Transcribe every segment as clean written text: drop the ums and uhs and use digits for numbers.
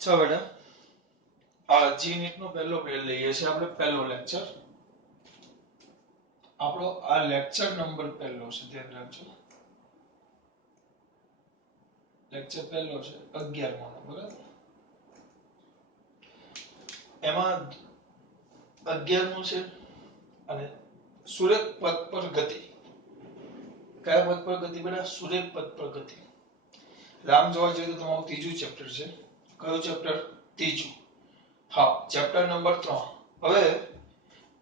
ચલો બેટા આ જી નીટ નો પહેલો પેજ લઈએ છીએ આપણે પહેલો લેક્ચર આપણો આ લેક્ચર નંબર પહેલો છે ધ્યાન રાખજો લેક્ચર પહેલો છે 11મો બરાબર એમાં 11મો છે અને સુરેખ પથ પર ગતિ કયા પથ પર ગતિ બેટા સુરેખ પથ પર ગતિ રામ જોવા જઈએ તો તમારું ત્રીજું ચેપ્ટર છે કયું ચેપ્ટર ત્રીજું હા ચેપ્ટર નંબર 3 હવે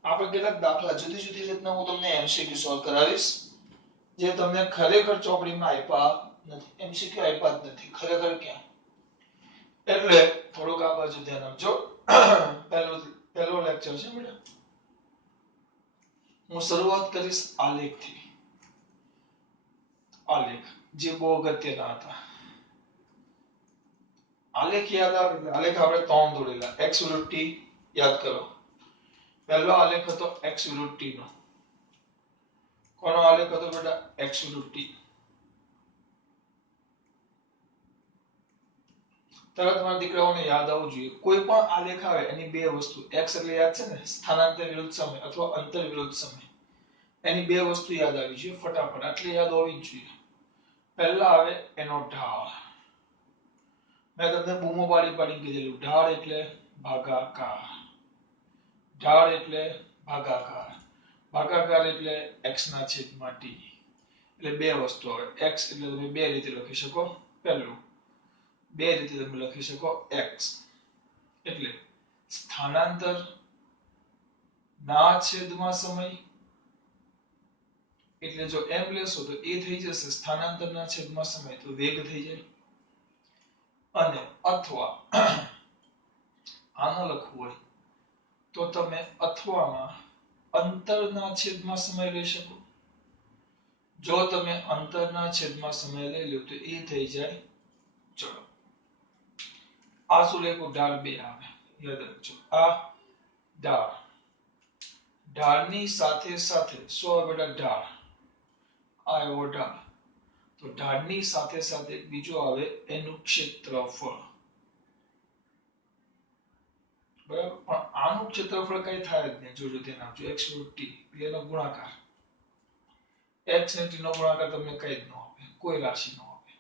આપણે કેટલાક દાખલા જુદી જુદી રીતના હું તમને એમસીક્યુ સોલ્વ કરાવીશ જે તમને ખરેખર ચોપડીમાં આપ્યા નથી એમસીક્યુ આપ્યા જ નથી ખરેખર ક્યાં એટલે થોડુંક આ બાજુ ધ્યાન આપજો પહેલો લેક્ચર છે બેટા હું શરૂઆત કરીશ આલેખથી આલેખ જે બહુ અગત્યના હતા આલેખ યાદ આવે એટલે આલેખ આપણે ત્રણ દોરેલા x વિરુદ્ધ t યાદ કરો પહેલો આલેખ હતો x વિરુદ્ધ t નો કોનો આલેખ હતો બેટા x વિરુદ્ધ t તરત તમારા દીકરાઓને યાદ આવવું જોઈએ કોઈ પણ આલેખ આવે એની બે વસ્તુ x એટલે યાદ છે ને સ્થાનાંતર વિરુદ્ધ સમય અથવા અંતર વિરુદ્ધ સમય એની બે વસ્તુ યાદ આવી જોઈએ ફટાફટ આટલી યાદ હોવી જ જોઈએ પહેલા આવે એનો ઢાળ મેં તમને બૂમો પાડી કીધેલું ઢાળ એટલે ભાગાકાર ઢાળ એટલે ભાગાકાર ભાગાકાર એટલે x ના છેદમાં t એટલે બે વસ્તુ આવે x એટલે તમે બે રીતે લખી શકો પહેલું બે રીતે તમે લખી શકો x એટલે સ્થાનાંતર ના છેદમાં સમય એટલે જો m લેશો તો એ થઈ જશે સ્થાનાંતરના છેદમાં સમય તો વેગ થઈ જાય અને અથવા આનો લખવું હોય તો તમે અથવામાં અંતરના છેદમાં સમય લઈ શકો જો તમે અંતરના છેદમાં સમય લઈ લો તો એ થઈ જાય ચલો આ સુલેખો ઢાળ બે આવે યાદ રાખજો આ ઢાળ ઢાળની સાથે સાથે શું આવે બેટા ઢાળ આ એવો ઢાળ તો ઢાળની સાથે સાથે બીજો આવે એનું ક્ષેત્રફળ બરાબર પણ આનું ક્ષેત્રફળ કઈ થાય જ નહીં જોજો ધ્યાન આપજો x √t એટલે એનો ગુણાકાર x અને t નો ગુણાકાર તમને કઈ જ ન આપે કોઈ રાશિ ન આપે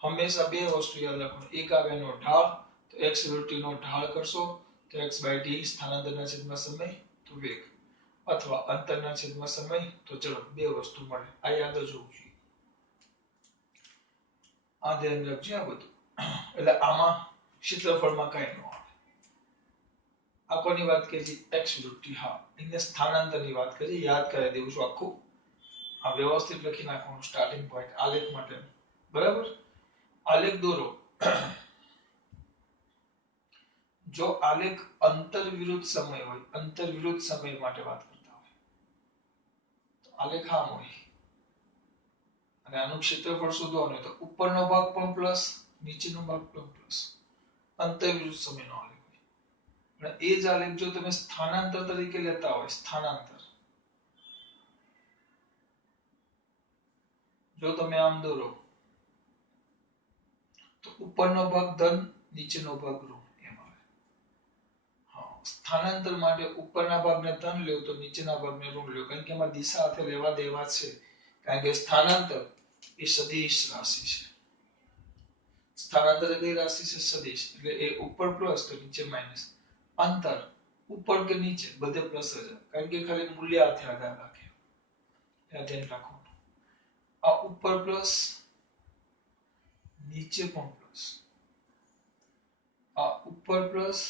હંમેશા બે વસ્તુ યાદ રાખો એક આવે એનો ઢાળ તો x √t નો ઢાળ કરશો તો x/t સ્થાનાંતરના છેદમાં સમય તો વેગ અથવા અંતરના છેદમાં સમય તો ચલો બે વસ્તુ મળે આ યાદ જ હોવું જોઈએ આ ધ્યાન રાખજો આ બધું એટલે આમાં ક્ષેત્રફળમાં કઈ ન આવે આ કોની વાત કરી છે x વિરુદ્ધ t હા એને સ્થાનાંતરની વાત કરી યાદ કરાવી દેવું છું આખું આ વ્યવસ્થિત લખી નાખવાનું સ્ટાર્ટિંગ પોઈન્ટ આલેખ માટે બરાબર આલેખ દોરો જો આલેખ અંતર વિરુદ્ધ સમય હોય અંતર વિરુદ્ધ સમય માટે વાત કરતા હોય તો આલેખ આમ હોય અને આનું ક્ષેત્રફળ શોધવાનું હોય તો ઉપરનો ભાગ પણ પ્લસ નીચેનો ભાગ પણ પ્લસ અંતર વિરુદ્ધ સમયનો આલેખ હોય અને એ જ આલેખ જો તમે સ્થાનાંતર તરીકે લેતા હોય સ્થાનાંતર જો તમે આમ દોરો તો ઉપરનો ભાગ ધન નીચેનો ભાગ ઋણ એમ આવે હા સ્થાનાંતર માટે ઉપરના ભાગને ધન લેવો તો નીચેના ભાગને ઋણ લેવો કારણ કે એમાં દિશા સાથે લેવા દેવા છે કારણ કે સ્થાનાંતર એ સદિશ રાશિ છે સ્થાનાંતર કઈ રાશિ છે સદિશ એટલે એ ઉપર પ્લસ તો નીચે માઈનસ અંતર ઉપર કે નીચે બધે પ્લસ જ કારણ કે ખાલી મૂલ્ય હાથે આધાર રાખે ધ્યાન રાખો આ ઉપર પ્લસ નીચે પણ પ્લસ આ ઉપર પ્લસ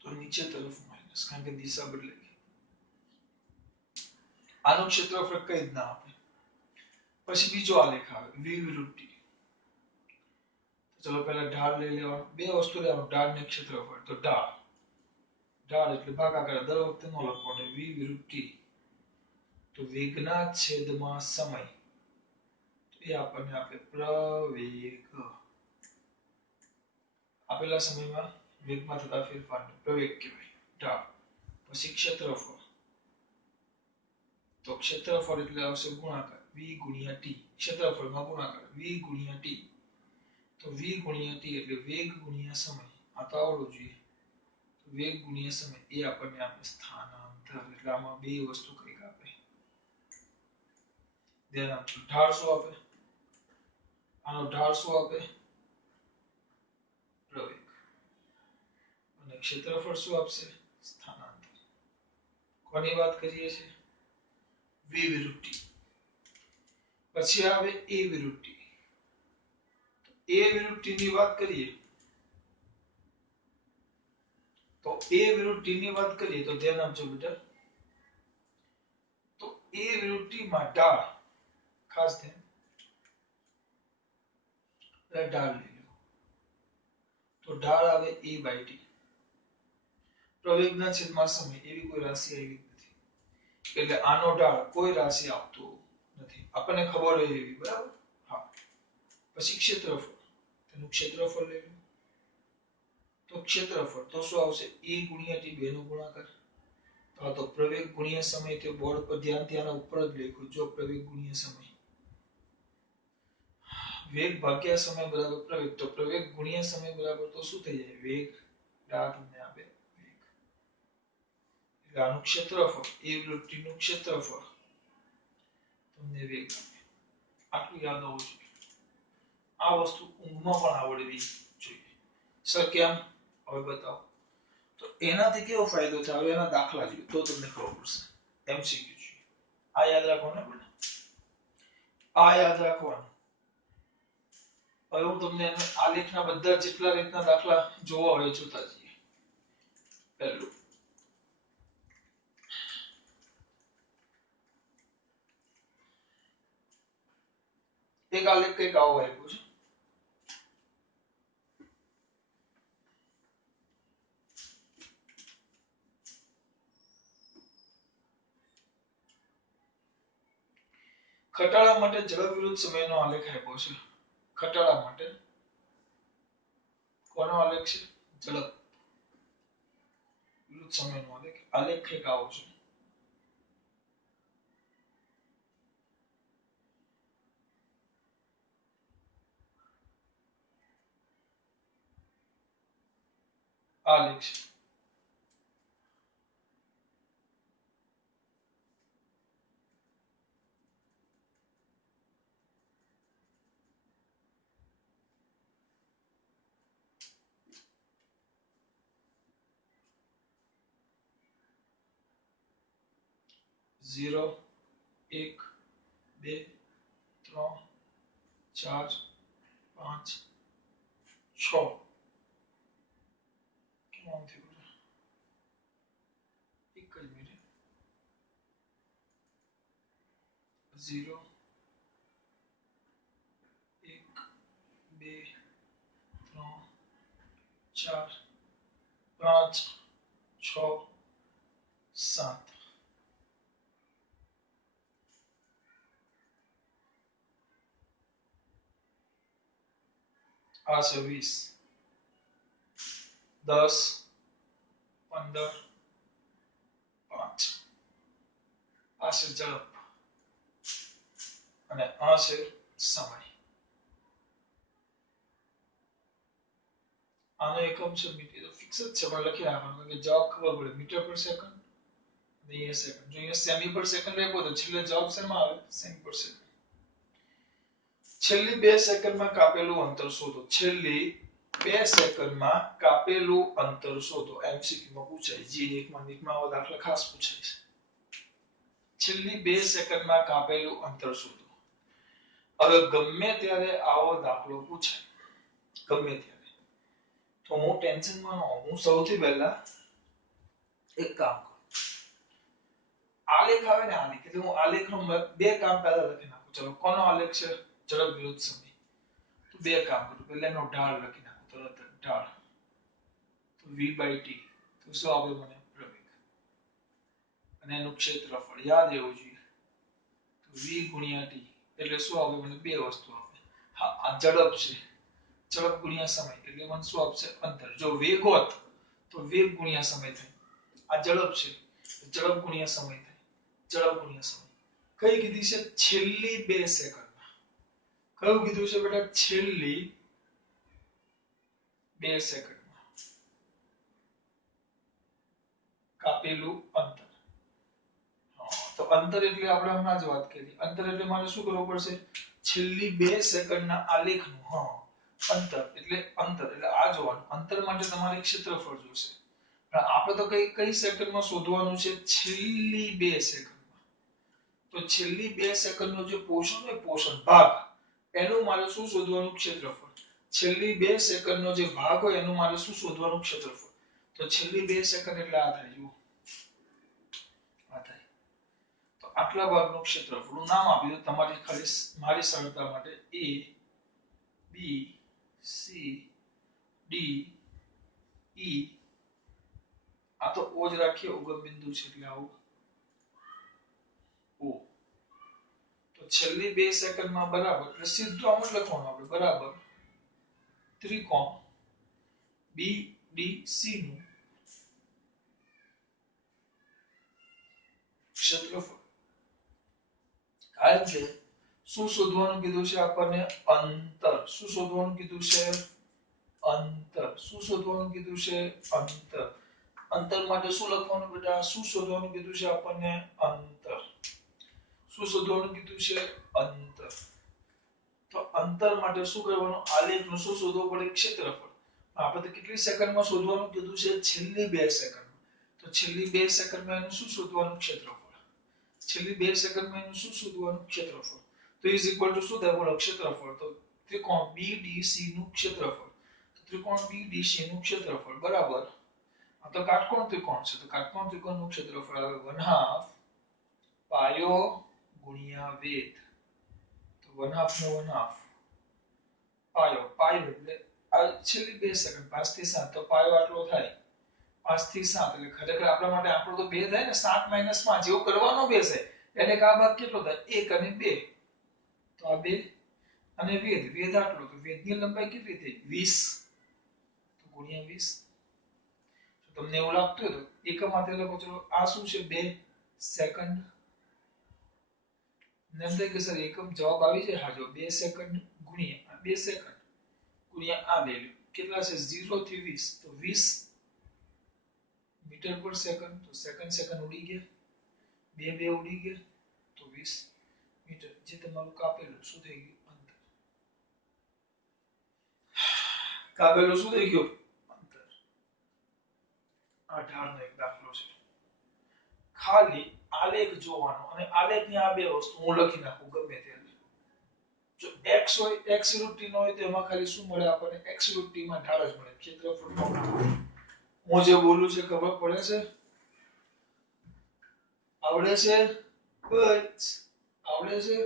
તો નીચે તરફ માઈનસ કારણ કે દિશા બદલાઈ ગઈ આનું ક્ષેત્રફળ કઈ જ ના આપે પછી બીજો આલેખ આવે v વિરુદ્ધ t ચલો પહેલા ઢાળ લઈ લેવાનું બે વસ્તુ લેવાનું ઢાળ ને ક્ષેત્રફળ તો ઢાળ ઢાળ એટલે ભાગાકાર દર વખતે ન લખવાનું v વિરુદ્ધ t તો વેગના છેદમાં સમય એ આપણને આપે પ્રવેગ આપેલા સમયમાં વેગમાં થતા ફેરફારને પ્રવેગ કહેવાય ઢાળ પછી ક્ષેત્રફળ તો ક્ષેત્રફળ એટલે આવશે ગુણાકાર v ગુણ્યા t ક્ષેત્રફળમાં ગુણાકાર v ગુણ્યા t તો v ગુણ્યા t એટલે વેગ ગુણ્યા સમય. આ તો આવડવું જોઈએ. વેગ ગુણ્યા સમય એ આપણને આપે સ્થાનાંતર. એટલે આમાં બે વસ્તુ કઈક આપે. ધ્યાન આપજો. ઢાળ શું આપે? આનો ઢાળ શું આપે? પ્રવેગ. અને ક્ષેત્રફળ શું આપશે? સ્થાનાંતર. કોની વાત કરીએ છીએ? v વિરુદ્ધ t. પછી આવે a વિરુદ્ધ t. a વિરુદ્ધ t ની વાત કરીએ તો a વિરુદ્ધ t ની વાત કરીએ તો ધ્યાન આપજો બેટા. તો a વિરુદ્ધ t માં ઢાળ ખાસ ધ્યાન. ઢાળ લઈ લો તો ઢાળ આવે a/t. પ્રવેગના છેદમાં સમય એવી કોઈ રાશિ આવી નથી. એટલે આનો ઢાળ કોઈ રાશિ આપતો નથી. આપણને ખબર હોય એવી, બરાબર? હા. પછી ક્ષેત્રફળ. તેનું ક્ષેત્રફળ લઈ લો તો ક્ષેત્રફળ તો શું આવશે? a ગુણ્યા t બેનો ગુણાકાર. તો પ્રવેગ ગુણ્યા સમય. તે બોર્ડ પર ધ્યાનથી આના ઉપર જ લખ્યું. જો પ્રવેગ ગુણ્યા સમય, વેગ ભાગ્યા સમય બરાબર પ્રવેગ. તો પ્રવેગ ગુણ્યા સમય બરાબર તો શું થઈ જાય? વેગ. ઢાળ તમને આપે વેગ. એટલે આનું ક્ષેત્રફળ a વિરુદ્ધ t નું ક્ષેત્રફળ તમને વેગ આપે. આટલું યાદ હોવું જોઈએ. આ વસ્તુ ઊંઘમાં પણ આવડવી જોઈએ. સર કેમ? હવે બતાવો. તો એનાથી કેવો ફાયદો થાય? હવે એના દાખલા જોઈએ તો તમને ખબર પડશે. MCQ છે. આ યાદ રાખવાનું બેટા. આ યાદ રાખવાનું. હવે હું તમને આલેખના બધા જેટલા રીતના દાખલા જોવા હોય જોતા જઈએ. પહેલું એક આલેખ કઈક આવો આપ્યો છે. ખટાડા માટે ઝડપ વિરુદ્ધ સમયનો આલેખ આપ્યો છે. ખટાડા માટે કોનો આલેખ છે? ઝડપ વિરુદ્ધ સમયનો આલેખ. આલેખ કઈક આવો છે. આલેખ છે. ઝીરો, 1, 2, 3, 4, 5, 6. કેમ આમ થયું? એક જ મિનિટ. 0, 1, 2, 3, 4, 5, 6, 7. આ છે 20, 10, 15, 5. આ છે ઝડપ અને આ છે સમય. આનો એકમ છે મીટર. તો ફિક્સ જ છે પણ લખી રાખવાનું કે જવાબ ખબર પડે. મીટર પર સેકન્ડ નહીં સેકન્ડ. જો અહીંયા સેમી પર સેકન્ડ લખ્યો તો છેલ્લે જવાબ શેમાં આવે? સેમી પર સેકન્ડ. છેલ્લી 2 સેકન્ડમાં કાપેલું અંતર શોધો. છેલ્લી 2 સેકન્ડમાં કાપેલું અંતર શોધો. MCQ માં પૂછાય. G1 માં આવા દાખલા ખાસ પૂછાય છે. છેલ્લી 2 સેકન્ડમાં કાપેલું અંતર શોધો. હવે ગમે ત્યારે આવો દાખલો પૂછાય. ગમે ત્યારે. તો હું ટેન્શનમાં ન હોઉં. હું સૌથી પહેલા એક કામ કરું. આલેખ આવે ને આલેખ. એટલે હું આલેખનો બે કામ પહેલા લખી નાખું. ચલો કોનો આલેખ છે? ઝડપ વિરુદ્ધ સમય. તો બે કામ કરું. પહેલા એનો ઢાળ લખી નાખું. તરત જ ઢાળ. તો v/t. તો શું આવે મને? પ્રવેગ. અને એનું ક્ષેત્રફળ યાદ રહેવું જોઈએ. તો v ગુણ્યા t એટલે શું આવે મને? બે વસ્તુ આપે. હા, આ ઝડપ છે. ઝડપ ગુણ્યા સમય એટલે મને શું આપશે? અંતર. જો વેગ હોત તો વેગ ગુણ્યા સમય થાય. આ ઝડપ છે. ઝડપ ગુણ્યા સમય થાય. ઝડપ ગુણ્યા સમય. કઈ કીધી છે? છેલ્લી 2 સેકન્ડમાં. કયું કીધું છે બેટા? છેલ્લી 2 સેકન્ડમાં કાપેલું અંતર. તો અંતર એટલે આપણે હમણાં જ વાત કરી. અંતર એટલે મારે શું કરવું પડશે? છેલ્લી 2 સેકન્ડના આલેખનું અંતર એટલે આ જોવાનું. અંતર માટે તમારે ક્ષેત્રફળ જોશે. પણ આપણે તો કઈ સેકન્ડમાં શોધવાનું છે? છેલ્લી 2 સેકન્ડમાં. તો છેલ્લી 2 સેકન્ડનો જે પોર્શન હોય, પોર્શન ભાગ, એનું મારે શું શોધવાનું? ક્ષેત્રફળ. છેલ્લી 2 સેકન્ડનો જે ભાગ હોય એનું મારે શું શોધવાનું? ક્ષેત્રફળ. તો છેલ્લી 2 સેકન્ડ એટલે આ થાય. જુઓ, આ થાય. તો આટલા ભાગનું ક્ષેત્રફળનું નામ આપી દો તમારી ખાલી મારી સરળતા માટે. A B C D E. આ તો O જ રાખીએ, ઉગમ બિંદુ છે એટલે આવું O. તો છેલ્લી 2 સેકન્ડમાં બરાબર એટલે સીધું આમ જ લખવાનું આપણે, બરાબર ત્રિકોણ BDC નું ક્ષેત્રફળ. કારણ કે શું શોધવાનું કીધું છે આપણને? અંતર. શું શોધવાનું કીધું છે? અંતર. શું શોધવાનું કીધું છે? અંતર. અંતર માટે શું લખવાનું બેટા? શું શોધવાનું કીધું છે આપણને? અંતર. શું શોધવાનું કીધું છે? અંતર. તો અંતર માટે શું કરવાનું? આલેખનું શું શોધવું પડે? ક્ષેત્રફળ. આપણે તો કેટલી સેકન્ડમાં શોધવાનું કીધું છે? છેલ્લી 2 સેકન્ડમાં. તો છેલ્લી 2 સેકન્ડમાં એનું શું શોધવાનું? ક્ષેત્રફળ. છેલ્લી 2 સેકન્ડમાં એનું શું શોધવાનું? ક્ષેત્રફળ. તો ઇઝ ઇક્વલ ટુ શું થાય? બોલો, ક્ષેત્રફળ. તો ત્રિકોણ BDC નું ક્ષેત્રફળ. તો ત્રિકોણ BDC નું ક્ષેત્રફળ બરાબર. આ તો કાટકોણ ત્રિકોણ છે, તો કાટકોણ ત્રિકોણનું ક્ષેત્રફળ આવે 1/2 પાયો ગુણ્યા વેધ. તો 1/2 નો 1/2 પાયો. પાયો એટલે આ છેલ્લી 2 સેકન્ડ 5 થી 7, તો પાયો આટલો થાય 5 થી 7. એટલે ખરેખર આપણા માટે આંકડો તો 2 થાય ને. 7 - 5 એવું કરવાનો બેસે એટલે કે આ ભાગ કેટલો થાય? 1 અને 2. તો આ 2 અને વેધ આટલો. તો વેધની લંબાઈ કેટલી થઈ? 20. તો ગુણ્યા 20. તો તમને એવું લાગતું હોય તો એકમ સાથે લખો. ચલો, આ શું છે? 2 સેકન્ડ. એમ થાય કે સર એકમ જવાબ આવી જાય. હા, જો 2 સેકન્ડ ગુણ્યા 2 સેકન્ડ ગુણ્યા આ વેલ્યુ કેટલા છે? 0 થી 20. તો 20 મીટર પર સેકન્ડ. તો સેકન્ડ ઉડી ગયા, 2 ઉડી ગયા, તો 20 મીટર જે તમારું કાપેલું શું થઈ ગયું? અંતર. કાપેલું શું થઈ ગયું? અંતર. આ ઢાળનો એક દાખલો છે. ખાલી આલેખ જોવાનો અને આલેખની આ બે વસ્તુ હું લખી નાખું ગમે તે. જો x હોય, x √t નો હોય તો એમાં ખાલી શું મળે આપણને? x √t માં ઢાળ જ મળે, ક્ષેત્રફળ ન મળે. હું જે બોલું છે ખબર પડે છે? આવડે છે? બસ આવડે છે?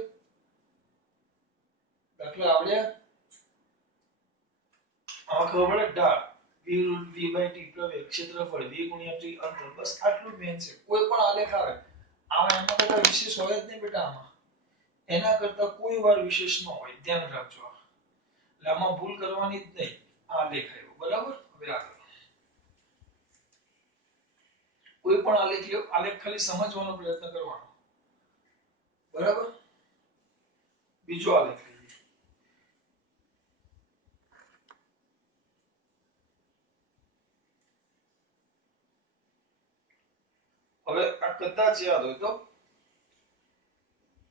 દાખલા આવડ્યા? આમાં ખબર પડે? ઢાળ v/t પ્રવેગ, ક્ષેત્રફળ v * t અંતર. બસ આટલું મેન છે. કોઈ પણ આલેખ આવે આમાં એના કરતા વિશેષ હોય જ નહીં બેટા. આમાં એના કરતા કોઈ વાર વિશેષ ન હોય, ધ્યાન રાખજો. એટલે આમાં ભૂલ કરવાની જ નહીં. આલેખ આવ્યો બરાબર. હવે આગળ કોઈ પણ આલેખ લ્યો, આલેખ ખાલી સમજવાનો પ્રયત્ન કરવાનો, બરાબર. બીજો આલેખ લઈએ. હવે આ કદાચ યાદ હોય તો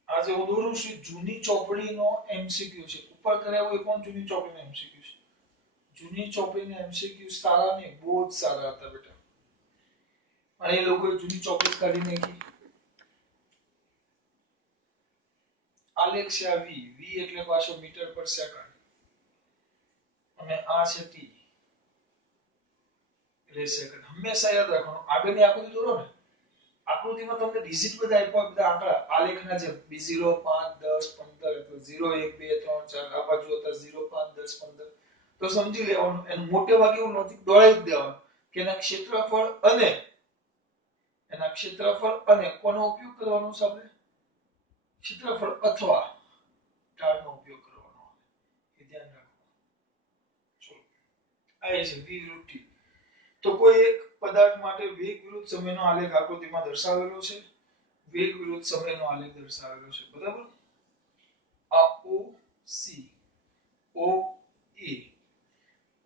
આજે હું દોરું છું જૂની ચોપડીનો MCQ છે. ઉપર કર્યા હોય કોણ જૂની ચોપડીનો MCQ છે? જૂની ચોપડીના MCQ સારા ને બહુ જ સારા હતા બેટા. અને એ લોકોએ જૂની ચોપડી કાઢી નાખી. આલેખ છે આ v. v એટલે પાછો મીટર પર સેકન્ડ અને આ છે t એટલે સેકન્ડ. હંમેશા યાદ રાખવાનું. આગળની આકૃતિ દોરો ને, આકૃતિમાં તમને ડિજિટ બધા આપ્યા, બધા આંકડા આલેખના છે. 0 5 10 15 તો 0 1 2 3 4 આ બાજુ હતા 0 5 10 15. તો સમજી લેવાનું. એનું મોટે ભાગે એવું લોજિક દોડાવી જ દેવાનું કે એના ક્ષેત્રફળ અને કોનો ઉપયોગ કરવાનો છે આપણે? ક્ષેત્રફળ અથવા ઢાળનો ઉપયોગ કરવાનો. એ ધ્યાન રાખો. ચલો, આ છે v/t. તો કોઈ એક પદાર્થ માટે વેગ વિરુદ્ધ સમયનો આલેખ આકૃતિમાં દર્શાવેલો છે. વેગ વિરુદ્ધ સમયનો આલેખ દર્શાવેલો છે, બરાબર. આ OC, OE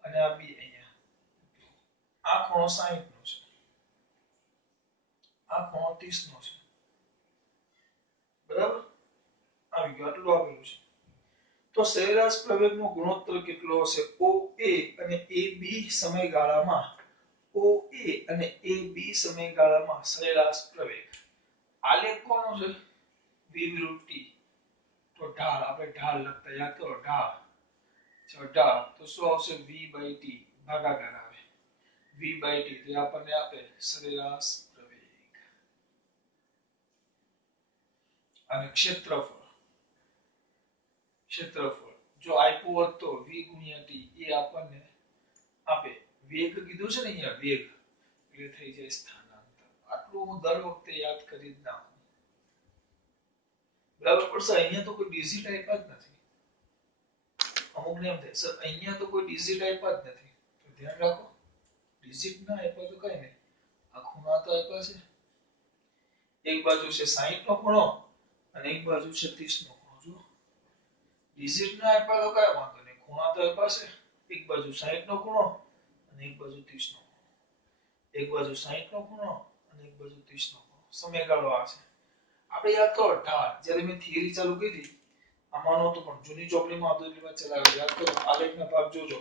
અને આ બી અહીંયા. આ ખૂણો 60 નો છે, આ ખૂણો 30 નો છે. બરાબર, આવી ગયું, આટલું આપેલું છે. તો સરેરાશ પ્રવેગનો ગુણોત્તર કેટલો હશે? OA અને AB સમયગાળામાં, OA અને AB સમયગાળામાં સરેરાશ પ્રવેગ. આલેખ કોનો છે? V વિરુદ્ધ T. તો ઢાળ, આપણે ઢાળ લખતા યાદ કરો, ઢાળ. જો ઢાળ તો શું આવશે? V/T, ભાગાકાર આવે. V/T તો આપણને આપે સરેરાશ પ્રવેગ. અને ક્ષેત્રફળ, ક્ષેત્રફળ જો આપ્યું હોત તો V * T એ આપણને આપે વેગ કીધું છે ને અહીંયા, વેગ એટલે થઈ જાય સ્થાનાંતર. આટલું હું દર વખતે યાદ કરી જ નાખું. બરાબર પડશે? અહીંયા તો કોઈ ડિજિટ આપ્યા જ નથી. અમુક ને એમ થાય સર અહીંયા તો કોઈ ડિજિટ આપ્યા જ નથી, તો ધ્યાન રાખો, ડિજિટ ના આપ્યા તો કઈ નહીં, આ ખૂણા તો આપ્યા છે. એક બાજુ છે 60 નો ખૂણો અને એક બાજુ છે 30 નો ખૂણો. જો ડિજિટ ના આપ્યા તો કઈ વાંધો નહીં, ખૂણા તો આપ્યા છે. એક બાજુ 60 નો ખૂણો અને એક બાજુ 30 નો ખૂણો. એક બાજુ 60 નો ખૂણો અને એક બાજુ 30 નો ખૂણો. સમયગાળો આ છે. આપણે યાદ કરો ઢાળ, જ્યારે મેં થિયરી ચાલુ કરી આમાંનો તો પણ જૂની ચોપડીમાં હતો એટલે મેં ચલાવ્યો. યાદ કરો આલેખનો ભાગ જોજો,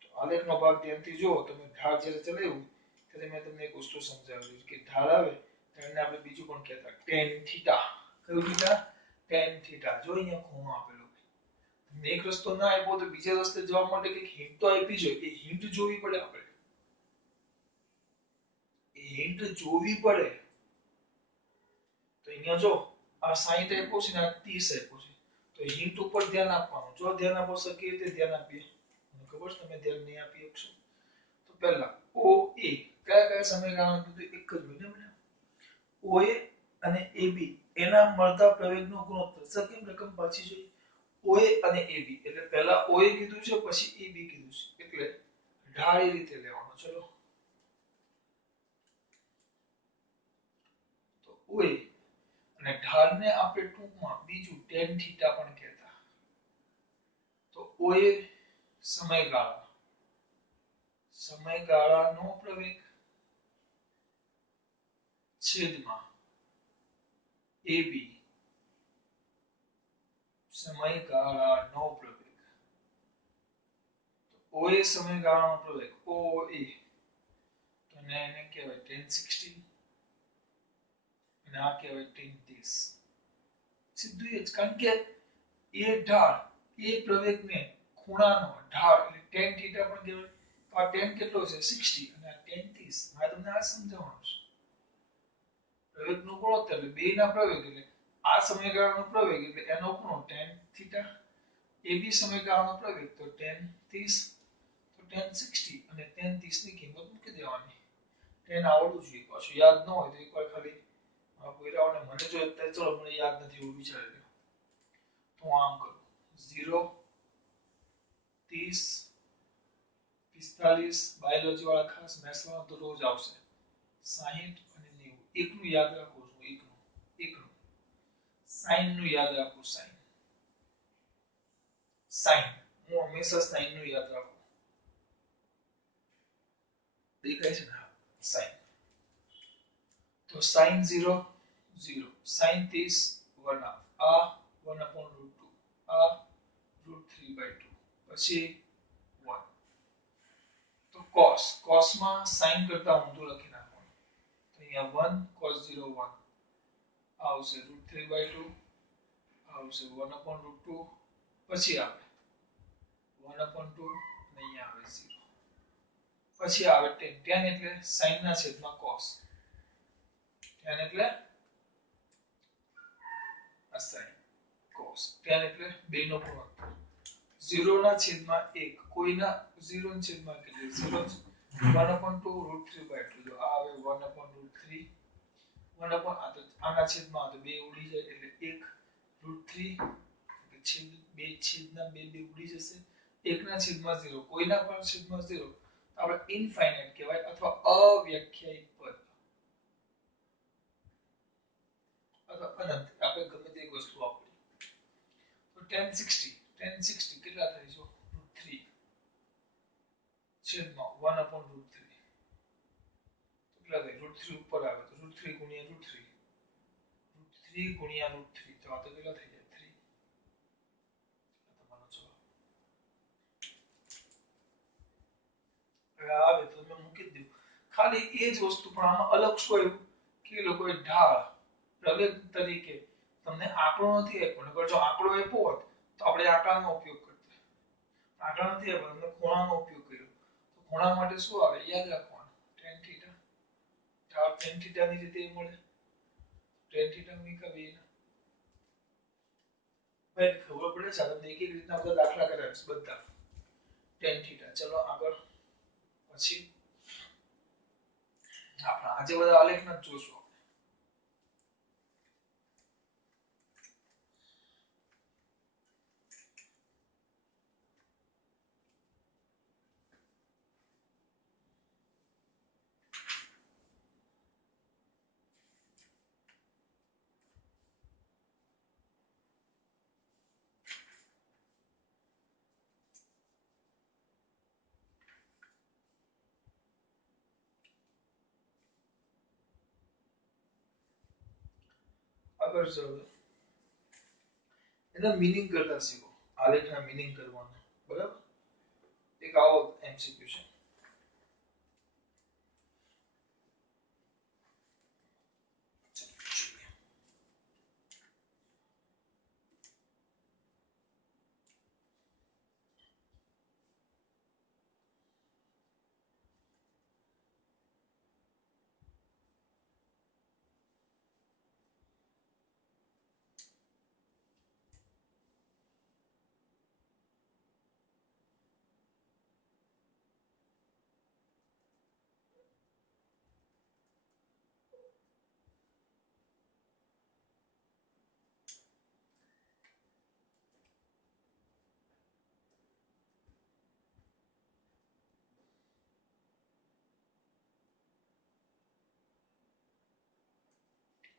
તો આલેખનો ભાગ ધ્યાનથી જુઓ. તમે ઢાળ જ્યારે ચલાવ્યું ત્યારે મેં તમને એક વસ્તુ સમજાવી કે ઢાળ આવે ઢાળને આપણે બીજું પણ કહેતા tan થીટા. કયું થીટા? tan theta. જો અહીંયા ખૂણો આપેલો એક રસ્તો ના આપ્યો તો બીજા રસ્તે જવા માટે કંઈક હિન્ટ તો આપી જોઈએ. એ હિન્ટ જોવી પડે આપણે, એ હિન્ટ જોવી પડે. તો અહીંયા જો આ 60 આપ્યો છે ને આ 30 આપ્યો છે, તો હિન્ટ ઉપર ધ્યાન આપવાનું. જો ધ્યાન આપો છો કેવી રીતે ધ્યાન આપીએ? મને ખબર છે તમે ધ્યાન નહીં આપી શકશો. તો પહેલા OA કયા કયા સમયગાળામાં કીધું? એક જ મિનિટ બેટા. OA અને AB એના મળતા પ્રવેગનો ગુણોત્તર. સર કેમ રકમ પાછી જોઈ? OA અને AB એટલે પહેલા OA કીધું છે પછી AB કીધું છે, એટલે ઢાળ એ રીતે લેવાનો. ચલો તો OA અને ઢાળને આપણે ટૂંકમાં બીજું tan થીટા પણ કહેતા. તો OA સમયગાળા, સમયગાળાનો પ્રવેગ છેદમાં AB સમયગાળાનો પ્રવેગ. તો OA સમયગાળાનો પ્રવેગ OA તો એને કહેવાય tan 60 અને આ કહેવાય tan 30. સીધું જ, કારણ કે એ ઢાળ એ પ્રવેગને ખૂણાનો ઢાળ એટલે tan થીટા પણ કહેવાય. તો આ tan કેટલો છે? 60 અને આ tan 30. મારે તમને આ સમજાવવાનું છે. પ્રવેગનો ગુણોત્તર એટલે બેયના પ્રવેગ એટલે આ સમયગાળાનો પ્રવેગ એટલે એનો ખૂણો tan થીટા. AB સમયગાળાનો પ્રવેગ તો tan 30 તો tan 60 અને tan 30 ની કિંમત મૂકી દેવાની. tan આવડવું જોઈએ, પાછું યાદ ન હોય તો એકવાર ખાલી કોઈરાઓને મને જો અત્યારે ચલો મને યાદ નથી એવું વિચારી લો. તો હું આમ કરું 0 30 45 બાયોલોજી વાળા ખાસ મેથ્સ વાળા તો રોજ આવશે 60 અને 90. એકનું યાદ રાખો છું, એકનું સાઈન નું યાદ રાખો. સાઈન હું હંમેશા સાઈન નું યાદ રાખું. દેખાય છે ને? સાઈન તો સાઈન 0 0, સાઈન 30 1 આ 1/√2 આ √3/2 પછી 1. તો cos, cos માં sin કરતા ઊંધું લખી નાખવાનું. તો અહીંયા 1 cos 0 1 આવશે √3/2 આવશે 1/√2 પછી આવે 1/2 અને અહીંયા આવે 0 પછી આવે tan. tan એટલે sin ના છેદમાં cos. tan એટલે આ sin cos. tan એટલે બેનો ગુણોત્તર 0 ના છેદમાં 1 કોઈના 0 ના છેદમાં એટલે 0 1/2 √3/2 જો આ આવે 1/√3 આના છેદમાં તો 2 ઉડી જાય એટલે 1 √3 છેદ 2 છેદના 2 ઉડી જશે. 1 ના છેદમાં 0 કોઈના પણ છેદમાં 0 આપણે ઇનફાઇનાઇટ કહેવાય અથવા અવ્યાખ્યાયિત પદ અથવા અનંત. આપણે ગમે તે એક વસ્તુ વાપરીએ. તો tan 60 કેટલા થાય છે? √3 છેદમાં 1/√3 કેટલા થાય √3 ઉપર આવે તો √3 ગુણ્યા √3 √3 ગુણ્યા √3 તો આ તો કેટલા થઈ જાય 3 તમારો જવાબ હવે આવે તો તમે મૂકી જ દો ખાલી એ જ વસ્તુ પણ આમાં અલગ શું આવ્યું કે એ લોકોએ ઢાળ પ્રવેગ તરીકે તમને આંકડો નથી આપ્યો નકર જો આંકડો આપ્યો હોત તો આપણે આંકડાનો ઉપયોગ કરતા આંકડા નથી આપ્યો તમને ખૂણાનો ઉપયોગ કર્યો તો ખૂણા માટે શું આવે યાદ રાખવાનું tan થીટા ઢાળ tan થીટા ની રીતે મળે tan થીટા મૂક્યા બે ભાઈ ખબર પડે છે તમને એક એક રીતના બધા દાખલા કરાવીશ બધા tan થીટા ચલો આગળ પછી આપણે આજે બધા આલેખના જ જોશું આગળ ચલો એના મીનિંગ કરતા શીખો આલેખના મીનિંગ કરવાનો બરાબર એક આવો એમસીક્યુ છે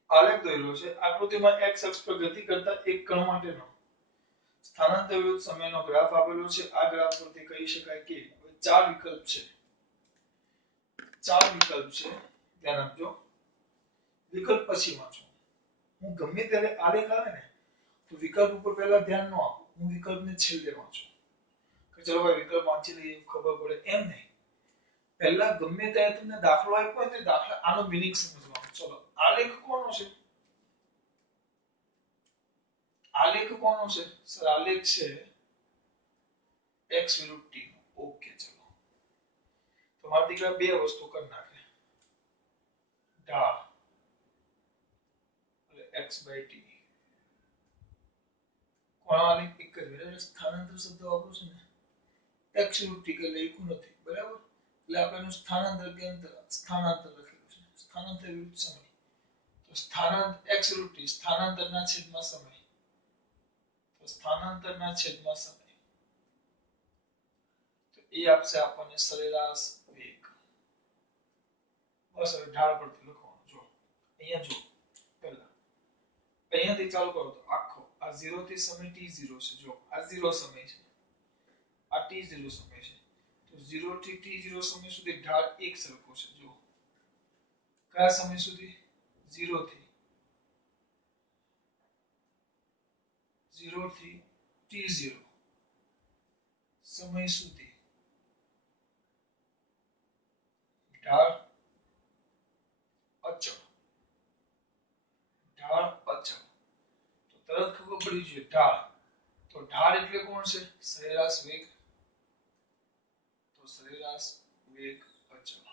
આલેખ દોરેલો છે આકૃતિમાં x અક્ષ પર ગતિ કરતા એક કણ માટેનો સ્થાનાંતર વિરુદ્ધ સમયનો ગ્રાફ આપેલો છે આ ગ્રાફ પરથી કહી શકાય કે ચાર વિકલ્પ છે ધ્યાન આપજો વિકલ્પ પછી વાંચો હું ગમે ત્યારે આલેખ આવે ને તો વિકલ્પ ઉપર પહેલા ધ્યાન ન આપો હું વિકલ્પને છેલ્લે વાંચું કે ચલો ભાઈ વિકલ્પ વાંચી લઈએ ખબર પડે એમ નહીં પહેલા ગમે ત્યારે તમને દાખલો આપ્યો હોય તો દાખલા આનો મીનિંગ સમજવાનો ચલો આલેખ કોનો છે આલેખ કોનો છે સર આલેખ છે x વિરુદ્ધ t ઓકે ચલો તો મારા દીકરા બે વસ્તુ કરી નાખે ઢાળ એટલે x/t કોણ આલેખ એક જ બરાબર સ્થાનાંતર શબ્દ વાપરો છે ને x વિરુદ્ધ t કે લખ્યું નથી બરાબર એટલે આપણે સ્થાનાંતર કે સ્થાનાંતર લખેલું છે સ્થાનાંતર વિરુદ્ધ સમય તો સ્થાનાંતર x વિરુદ્ધ t સ્થાનાંતરના છેદમાં સમય તો સ્થાનાંતરના છેદમાં સમય તો એ આપશે આપણને સરેરાશ વેગ બસ હવે ઢાળ પરથી લખવાનું જો અહીંયા જો પહેલા અહીંયાથી ચાલુ કરો તો આખો આ 0 થી સમય t0 છે જો આ 0 સમય છે આ t0 સમય છે તો 0 થી t0 સમય સુધી ઢાળ એક સરખો છે જો કયા સમય સુધી 0 થી t0 સમય સુધી ઢાળ અચળ તો તરત ખબર પડી જોઈએ ઢાળ તો ઢાળ એટલે કોણ છે સરેરાશ વેગ તો સરેરાશ વેગ અચળ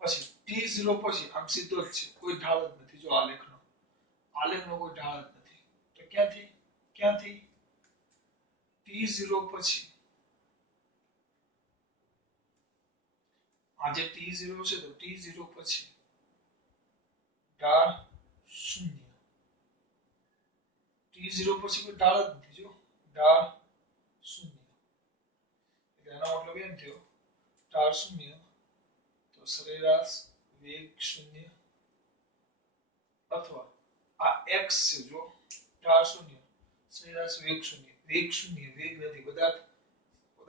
પછી t0 પછી આમ સીધો જ છે કોઈ ઢાળ જ નથી જો આલેખનો કોઈ ઢાળ જ નથી તો ક્યાંથી t0 પછી આ જે t0 છે તો t0 પછી ઢાળ 0 t0 પછી કોઈ ઢાળ જ નથી જો ઢાળ 0 એટલે એનો મતલબ એમ થયો ઢાળ 0 તો સરેરાશ વેગ 0 અથવા આ x છે જો ઢાળ 0 સરેરાશ વેગ 0 વેગ નથી બધા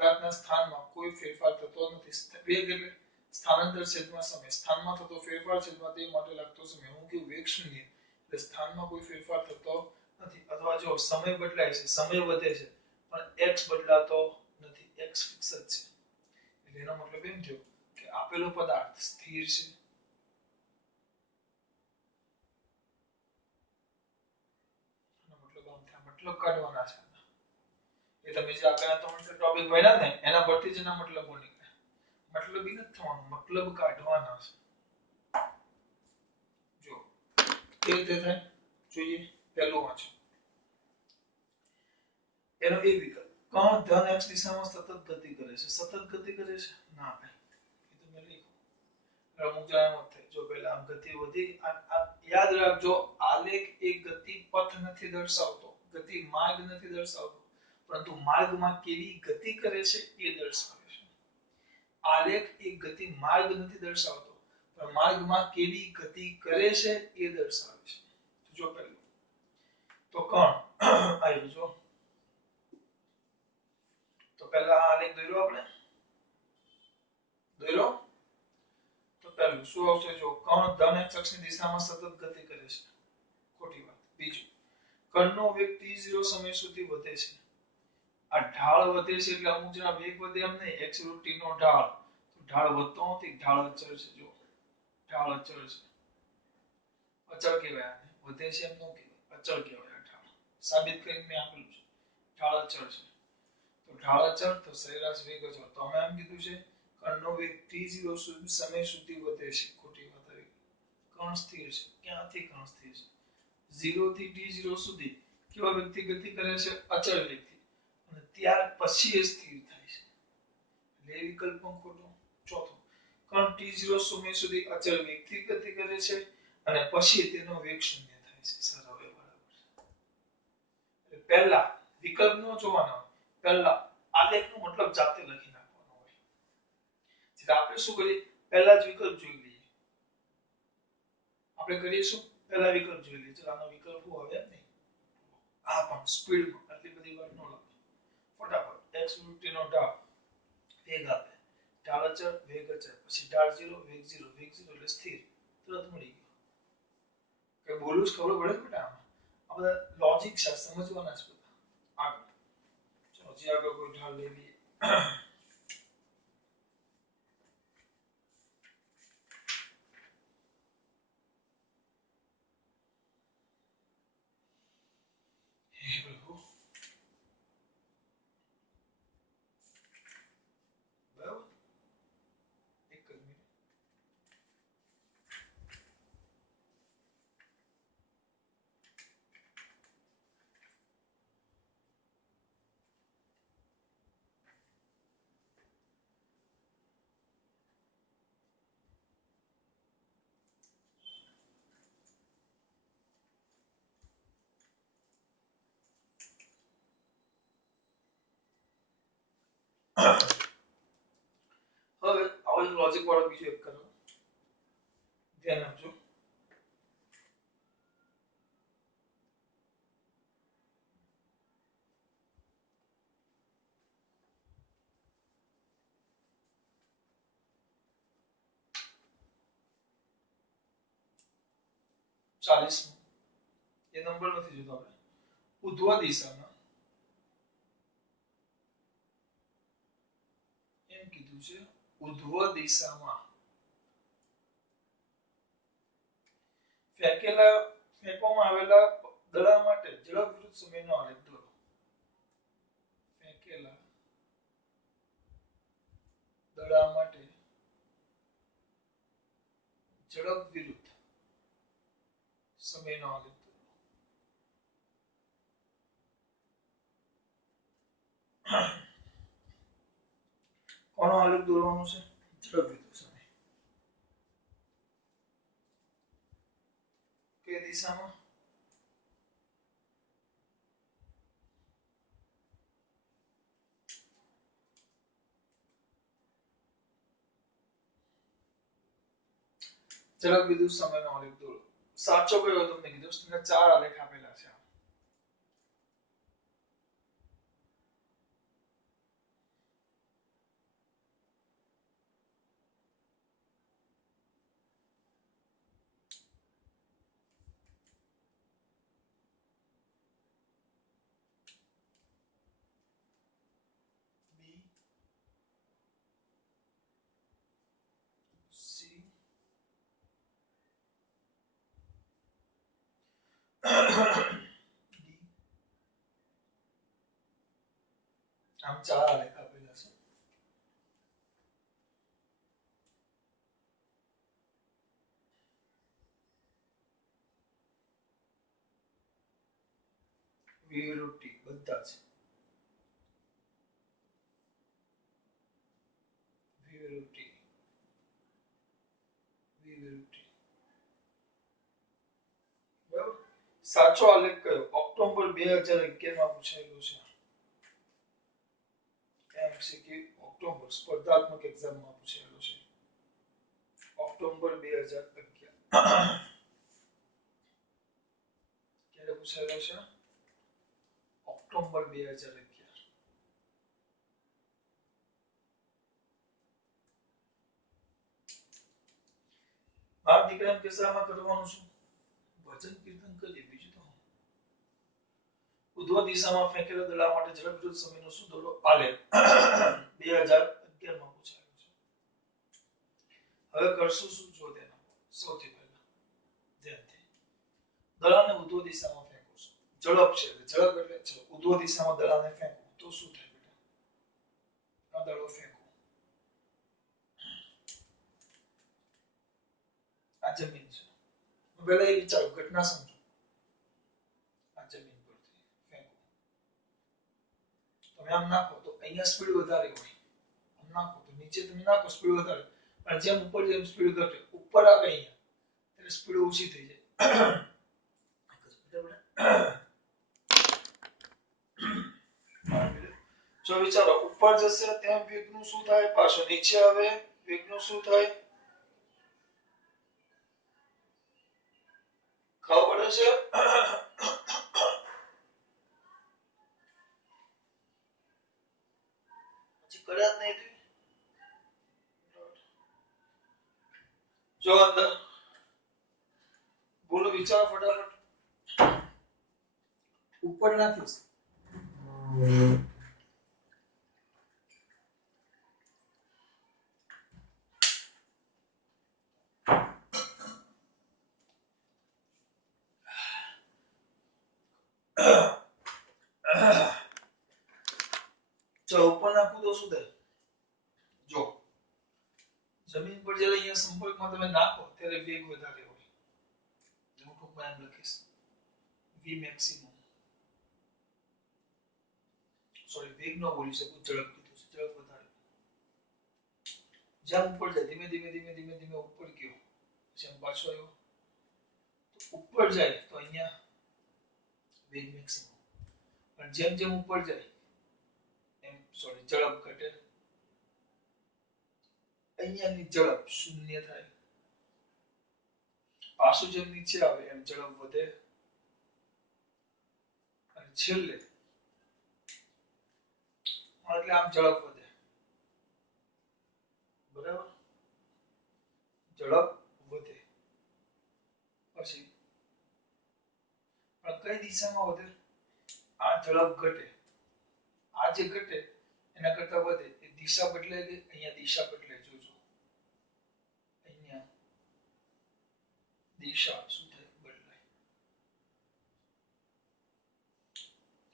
પદાર્થના સ્થાનમાં કોઈ ફેરફાર થતો નથી. વેગ એટલે સ્થાનાંતર છેદમાં સમય, સ્થાનમાં થતો ફેરફાર છેદમાં તે માટે લાગતો સમય. હું કે વેગ શૂન્ય એટલે સ્થાનમાં કોઈ ફેરફાર થતો નથી. અથવા જો સમય બદલાય છે, સમય વધે છે પણ x બદલાતો નથી, x ફિક્સ જ છે. એટલે એનો મતલબ એમ થયો કે આપેલો પદાર્થ સ્થિર છે. મતલબ કાઢવાના છે. એ તમે જે આગળના 3 ટોપિક ભણ્યા ને એના પરથી જ એના મતલબો નીકળે. મતલબ ઈ નથી થવાનું, મતલબ કાઢવાના છે. જો કેવી રીતે થાય જોઈએ. પહેલું વાંચો. એનો એ વિકલ્પ કણ ધન x દિશામાં સતત ગતિ કરે છે. સતત ગતિ કરે છે? ના ભાઈ, એ તમે લખો. અમુક જણામાં થાય. જો પહેલા આમ ગતિ વધી, યાદ રાખજો આલેખ એ ગતિ પથ નથી દર્શાવતો, ગતિ માર્ગ નથી દર્શાવતો, પરંતુ માર્ગમાં કેવી ગતિ કરે છે એ દર્શાવે છે. આલેખ એ ગતિ માર્ગ નથી દર્શાવતો, પણ માર્ગમાં કેવી ગતિ કરે છે એ દર્શાવે છે. જો પહેલું તો કણ આવ્યું જો. તો પહેલા આલેખ દોર્યો આપણે, દોર્યો. તો પહેલું શું આવશે? જો કણ ધન x અક્ષની દિશામાં સતત ગતિ કરે છે, ખોટી વાત. બીજું, કણનો વેગ t0 સમય સુધી વધે છે. આ ઢાળ વધે છે એટલે અમુક જણા વેગ વધે એમ નહીં, x √t નો ઢાળ. તો ઢાળ વધતો નથી, ઢાળ અચળ છે. જો ઢાળ અચળ છે, અચળ કહેવાય આને. વધે છે એમ નો કહેવાય, અચળ કહેવાય આ ઢાળ. સાબિત કરીને મેં આપેલું છે. ઢાળ અચળ છે. તો ઢાળ અચળ તો સરેરાશ વેગ અચળ. તો અમે એમ કીધું છે કણનો વેગ t0 સમય સુધી વધે છે, ખોટી વાત આવી. કણ સ્થિર છે. ક્યાંથી કણ સ્થિર છે? 0 થી t0 સુધી કેવા વેગથી ગતિ કરે છે? અચળ વેગથી. અને ત્યાર પછી એ સ્થિર થાય છે. એટલે એ વિકલ્પ પણ ખોટો. ચોથો, કણ t0 સમય સુધી અચળ વેગથી ગતિ કરે છે અને પછી તેનો વેગ શૂન્ય થાય છે. સારો હવે બરાબર છે. પહેલા વિકલ્પ નો જોવાનો, પહેલા આલેખનો મતલબ જાતે લખી નાખવાનો હોય. એટલે આપણે શું કરીએ? પહેલા જ વિકલ્પ જોઈ લઈએ. આપણે કરીશું પહેલા વિકલ્પ જોઈ લઈએ. ચલો આનો વિકલ્પ શું આવે એમ નહીં. આ પણ સ્પીડમાં આટલી બધી વાર ન લાગે. ફટાફટ x √t નો ઢાળ વેગ આપે, ઢાળ અચળ વેગ અચળ, પછી ઢાળ 0 વેગ 0 વેગ 0 એટલે સ્થિર. તરત મળી ગયું. કે બોલું જ ખબર પડે ને બેટા. આ બધા લોજિક છે, સમજવાના છે બધા. આગળ ચલો જે આગળ કોઈ ઢાળ લઈ લઈએ. હે પ્રભુ. બરાબર, એક જ મિનિટ. હવે આવો લોજિક વાળો બીજો એક કરો. ધ્યાન આપજો. ચાલીસ એ નંબર નથી જોતો આપણે. ઉધ્વ દિશામાં એમ કીધું છે, ઉધ્વ દિશામાં ફેંકવામાં આવેલા દડા માટે ઝડપ વિરુદ્ધ સમયનો આલેખ દોરો. ફેંકેલા દડા માટે ઝડપ વિરુદ્ધ સમયનો આલેખ દોરો. કોનો આલેખ દોરવાનો છે? ઝડપ વિરુદ્ધ સમય. કઈ દિશામાં? ઝડપ વિરુદ્ધ સમયનો આલેખ દોરો. સાચો કયો તમને કીધું? તમને 4 આલેખ આપેલા છે. આમ 4 આલેખ આપેલા છે. v/t બધા છે. v/t બરાબર. સાચો આલેખ કયો? ઓક્ટોબર 2011 માં પૂછાયેલો છે. એમસીક્યુ ઓક્ટોબર સ્પર્ધાત્મક એક્ઝામમાં પૂછાયેલો છે. ઓક્ટોબર 2011 ક્યારે પૂછાયેલો છે? ઓક્ટોબર 2011. આ દીકરા કિસ્સામાં કરવાનું શું? વચન કીર્તન કરીએ બીજું તો ઉધ્વ દિશામાં ફેંકેલા દડા માટે ઝડપ વિરુદ્ધ સમયનો શું દડો આલેખ 2011 માં પૂછાયેલો છે. હવે કરશું શું જો તેના સૌથી પહેલા ધ્યાનથી દડાને ઉધ્વ દિશામાં ફેંકો છો. ઝડપ છે ઝડપ એટલે ઉધ્વ દિશામાં દડાને ફેંકો તો શું થાય બેટા? આ દડો ફેંકો. આ જમીન છે. પહેલા એ વિચારો ઘટના સમજો. આ જમીન પરથી ફેંકો. તમે આમ નાખો તો અહીંયા સ્પીડ વધારે હોય. આમ નાખો તો નીચે તમે નાખો સ્પીડ વધારે. પણ જેમ ઉપર જેમ સ્પીડ ઘટે ઉપર આવે અહીંયા એટલે સ્પીડ ઓછી થઈ જાય. જો વિચારો ઉપર જશે તેમ વેગનું શું થાય? પાછો નીચે આવે વેગનું શું થાય? ખબર પડે છે? પછી કર્યા જ નહીં. જો અંદર બોલો વિચારો ફટાફટ. ઉપર નાખીશ જો ઉપર નાખું તો શું થાય? જો જમીન પર જ્યારે અહીંયા સંપર્કમાં તમે નાખો ત્યારે વેગ વધારે હોય. હું ટૂંકમાં એમ લખીશ v maximum. સોરી વેગ ન બોલી શકું, ઝડપ કીધું છે. ઝડપ વધારે જેમ ઉપર જાય ધીમે ધીમે ધીમે ધીમે ધીમે ઉપર ગયો જેમ પાછો આવ્યો ઉપર જાય તો અહીંયા વેગ મેક્સિમમ. પણ જેમ જેમ ઉપર જાય એમ સોરી ઝડપ ઘટે. અહીંયાની ઝડપ શૂન્ય થાય. પાછું જેમ નીચે આવે એમ ઝડપ વધે અને છેલ્લે એટલે આમ ઝડપ વધે. બરાબર ઝડપ વધે પછી પણ કઈ દિશામાં વધે? આ ઝડપ ઘટે. આ જે ઘટે એના કરતા વધે એ દિશા બદલાય ગઈ. અહીંયા દિશા બદલાય. જોજો અહીંયા દિશા શું થાય? બદલાય.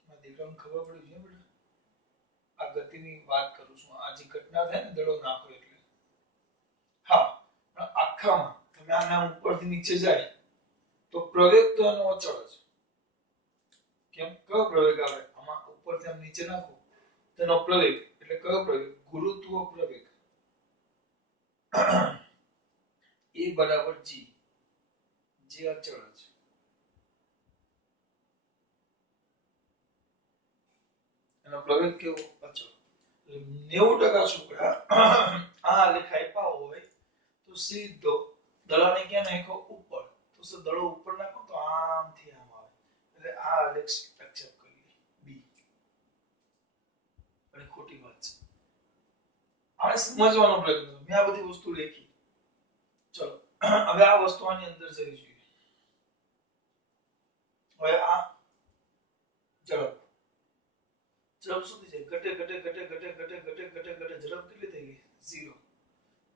આ દીકરાને ખબર પડી છે બેટા? આ ગતિની વાત કરું છું. આ જે ઘટના થાય ને દડો નાખો એટલે હા પણ આખામાં તમે આના ઉપરથી નીચે જાય તો પ્રવેગ તો એનો અચળ છે. કેમ? કયો પ્રવેગ આવે? આમાં ઉપરથી આમ નીચે નાખો તેનો પ્રવેગ એટલે કયો પ્રવેગ? ગુરુત્વ પ્રવેગ. એ બરાબર જી જે અચળ છે. એનો પ્રવેગ કેવો? અચળ. 90% છોકરા આ આલેખ આપ્યા હોય તો સીધો દડાને ક્યાં નાખો? ઉપર. તો શું દડો ઉપર નાખો તો આમથી આમ આવે એટલે આ આલેખ એક્સેપ્ટ કરી બી. અને ખોટી વાત છે. આને સમજવાનો પ્રયત્ન કરો. મેં આ બધી વસ્તુ લખી. ચલો હવે આ વસ્તુ આની અંદર જવી જોઈએ. હવે આ ઝડપ ઝડપ શું થઈ જાય? ઘટે ઘટે ઘટે ઘટે ઘટે ઘટે ઘટે ઘટે ઝડપ કેટલી થઈ ગઈ? 0.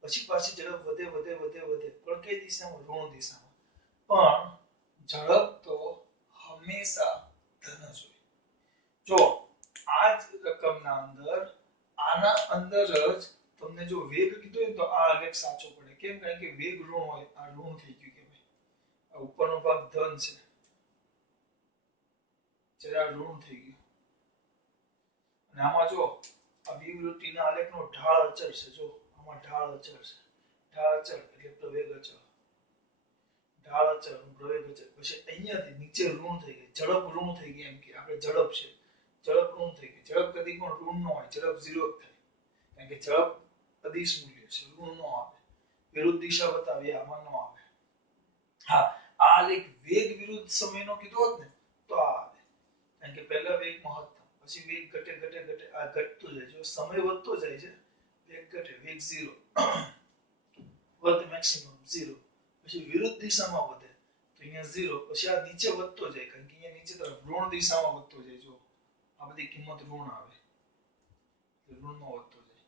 પછી પાછી ઝડપ વધે વધે વધે વધે પણ કઈ દિશામાં? ઋણ દિશામાં. પણ ઝડપ તો હંમેશા ધન જ હોય. જો આ જ રકમના અંદર આના અંદર જ તમને જો વેગ કીધો હોય તો આ આલેખ સાચો પડે. કેમ? કારણ કે વેગ ઋણ હોય, આ ઋણ થઈ ગયું કે ભાઈ આ ઉપરનો ભાગ ધન છે, જરા ઋણ થઈ ગયું. અને આમાં જો આ વિવૃતિના આલેખનો ઢાળ અચળ છે. જો આમાં ઢાળ અચળ છે. ઢાળ અચળ એટલે પ્રવેગ અચળ. ઢાળ અચળ પ્રવેગ અચળ. પછી અહીંયાથી નીચે ઋણ થઈ ગઈ, ઝડપ ઋણ થઈ ગઈ. એમ કે આપણે ઝડપ છે, ઝડપ ઋણ થઈ ગઈ. ઝડપ કદી પણ ઋણ ન હોય, ઝડપ 0 જ થાય. કારણ કે ઝડપ અદિશ મૂલ્ય છે, ઋણ ન આવે. વિરુદ્ધ દિશા બતાવીએ આમાં ન આવે. હા, આ આલેખ વેગ વિરુદ્ધ સમયનો કીધો હોત ને તો આ આવે. કારણ કે પહેલા વેગ મહત્તમ, પછી વેગ ઘટે ઘટે ઘટે આ ઘટતો જાય. જો સમય વધતો જાય છે, વેગ ઘટે, વેગ 0 વધે મેક્સિમમ 0. પછી વિરુદ્ધ દિશામાં વધે તો અહીંયા 0. પછી આ નીચે વધતો જાય કારણ કે અહીંયા નીચે તરફ ઋણ દિશામાં વધતો જાય. જો આ બધી કિંમત ઋણ આવે, ઋણમાં વધતો જાય.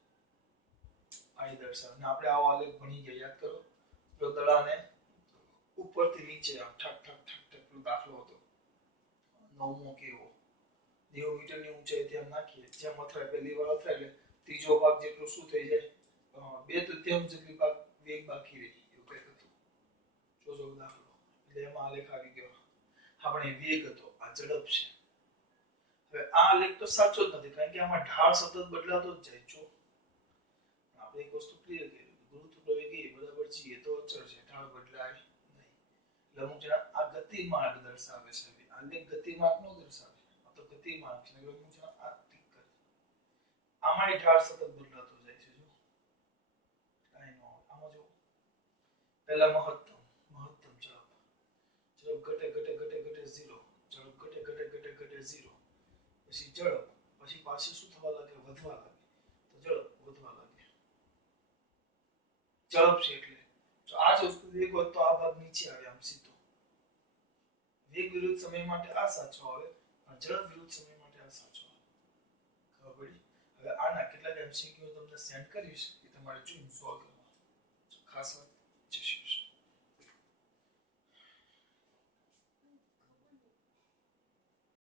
આ દર્શાવે. અને આપણે આવો આલેખ ભણી ગયા, યાદ કરો. જો દડાને ઉપરથી નીચે આમ ઠક ઠક ઠક ઠક દાખલો હતો નવમો કેવો 90 મીટરની ઊંચાઈથી આમ નાખીએ, જેમ અથડાય પહેલી વાર અથડાય એટલે ત્રીજો ભાગ જેટલું શું થઈ જાય, 2/3 જેટલી ભાગ વેગ બાકી રહી. એવું કંઈક હતું. જોજો દાખલો. એટલે એમાં આલેખ આવી ગયો. આપણે વેગ હતો, આ ઝડપ છે. હવે આ આલેખ તો સાચો જ નથી કારણ કે આમાં ઢાળ સતત બદલાતો જ જાય. જો આપણે એક વસ્તુ ક્લિયર કરી, ગુરુત્વ પ્રવેગ એ બરાબર g એ તો અચળ છે, ઢાળ બદલાય નહીં. એટલે અમુક જણા આ ગતિમાર્ગ દર્શાવે છે, આલેખ ગતિમાર્ગ નો દર્શાવે. આ તો ગતિમાર્ગ છે. એટલે અમુક જણા આ ટીક કરે. આમાંય ઢાળ સતત બદલાતો જાય છે. જો કાઈ ન હોય. આમાં જો પહેલા મહત્તમ ઝડપ, ઝડપ ઘટે ઘટે ઘટે ઘટે 0, ઝડપ ઘટે ઘટે ઘટે ઘટે 0. પછી ઝડપ, પછી પાછી શું થવા લાગે, વધવા લાગે. તો ઝડપ વધવા લાગે. ઝડપ છે એટલે જો આ જ વસ્તુ વેગ હોત તો આ ભાગ નીચે આવે આમ સીધો. વેગ વિરુદ્ધ સમય માટે આ સાચો આવે, અને ઝડપ વિરુદ્ધ સમય માટે આ સાચો આવે. ખબર પડી? હવે આના કેટલાક MCQ તમને સેન્ડ કરીશ, એ તમારે જોઈને સોલ્વ કરવાના. ખાસ વાત